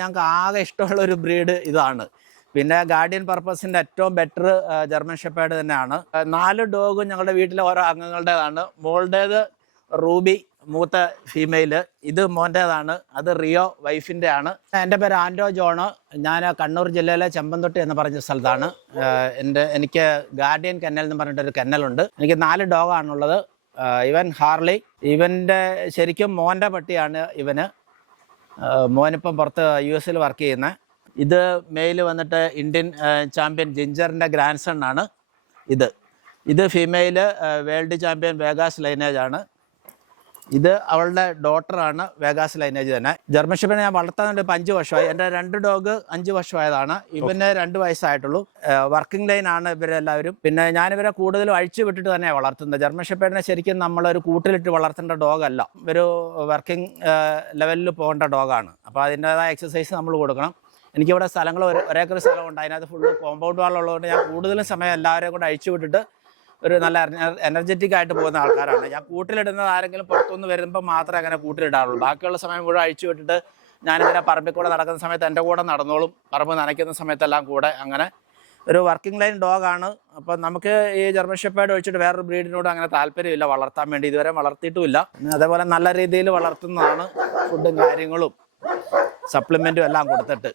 ഞങ്ങൾക്ക് ആകെ ഇഷ്ടമുള്ള ഒരു ബ്രീഡ് ഇതാണ്. പിന്നെ ഗാർഡിയൻ പർപ്പസിൻ്റെ ഏറ്റവും ബെറ്റർ ജർമ്മൻ ഷെപ്പേർഡ് തന്നെയാണ്. 4 ഡോഗും ഞങ്ങളുടെ വീട്ടിലെ ഓരോ അംഗങ്ങളുടേതാണ്. മോളുടേത് റൂബി, മൂത്ത ഫീമെയിൽ. ഇത് മോൻ്റേതാണ്. അത് റിയോ, വൈഫിൻ്റെ ആണ്. എൻ്റെ പേര് ആൻഡോ ജോണ്. ഞാൻ കണ്ണൂർ ജില്ലയിലെ ചെമ്പന്തൊട്ടി എന്ന് പറഞ്ഞ സ്ഥലത്താണ്. എനിക്ക് ഗാർഡിയൻ കെന്നൽ എന്ന് പറഞ്ഞിട്ടൊരു കെന്നലുണ്ട്. എനിക്ക് 4 ഡോഗാണുള്ളത്. ഇവൻ ഹാർലി. ഇവൻ്റെ ശരിക്കും മോൻ്റെ പട്ടിയാണ് ഇവന്. മോനിപ്പം പുറത്ത് US വർക്ക് ചെയ്യുന്നത്. ഇത് മെയിൽ വന്നിട്ട് ഇന്ത്യൻ ചാമ്പ്യൻ ജിഞ്ചറിൻ്റെ ഗ്രാൻഡ് സൺ ആണ്. ഇത് female world champion Vegas lineage ആണ്. ഇത് അവളുടെ ഡോട്ടറാണ്, വേഗാസ് ലൈനേജ് തന്നെ. ജർമ്മൻ ഷെപ്പേർഡിനെ ഞാൻ വളർത്താനുണ്ട്. ഇപ്പം 5 വർഷമായി. എൻ്റെ 2 ഡോഗ് 5 വർഷമായതാണ്. ഇവന് 2 വയസ്സായിട്ടുള്ളൂ. വർക്കിംഗ് ലൈനാണ് ഇവരെല്ലാവരും. പിന്നെ ഞാനിവരെ കൂടുതലും അഴിച്ചു വിട്ടിട്ട് തന്നെയാണ് വളർത്തുന്നത്. ജർമ്മൻ ഷെപ്പേർഡിനെ ശരിക്കും നമ്മളൊരു കൂട്ടിലിട്ട് വളർത്തേണ്ട ഡോഗല്ല. ഒരു വർക്കിംഗ് ലെവലിൽ പോകേണ്ട ഡോഗാണ്. അപ്പോൾ അതിൻ്റേതായ എക്സസൈസ് നമ്മൾ കൊടുക്കണം. എനിക്കിവിടെ സ്ഥലങ്ങൾ ഒരേക്കർ സ്ഥലമുണ്ട്. അതിനകത്ത് ഫുള്ള് കോമ്പൗണ്ട് വാളുള്ളതുകൊണ്ട് ഞാൻ കൂടുതലും സമയം എല്ലാവരെയും കൂടെ അഴിച്ചു വിട്ടിട്ട് ഒരു നല്ല എനർജറ്റിക് ആയിട്ട് പോകുന്ന ആൾക്കാരാണ്. ഞാൻ കൂട്ടിലിടുന്നത് ആരെങ്കിലും പുറത്തുനിന്ന് വരുമ്പോൾ മാത്രമേ അങ്ങനെ കൂട്ടിലിടാറുള്ളൂ. ബാക്കിയുള്ള സമയം മുഴുവൻ അഴിച്ചു വിട്ടിട്ട് ഞാനിങ്ങനെ പറമ്പിൽ കൂടെ നടക്കുന്ന സമയത്ത് എൻ്റെ കൂടെ നടന്നോളും. പറമ്പ് നനയ്ക്കുന്ന സമയത്തെല്ലാം കൂടെ. അങ്ങനെ ഒരു വർക്കിംഗ് ലൈൻ ഡോഗാണ്. അപ്പം നമുക്ക് ഈ ജർമ്മൻ ഷെപ്പേർഡ് ഒഴിച്ചിട്ട് വേറൊരു ബ്രീഡിനോട് അങ്ങനെ താല്പര്യമില്ല വളർത്താൻ വേണ്ടി. ഇതുവരെ വളർത്തിയിട്ടുമില്ല. അതേപോലെ നല്ല രീതിയിൽ വളർത്തുന്നതാണ്. ഫുഡും കാര്യങ്ങളും സപ്ലിമെൻറ്റും എല്ലാം കൊടുത്തിട്ട്.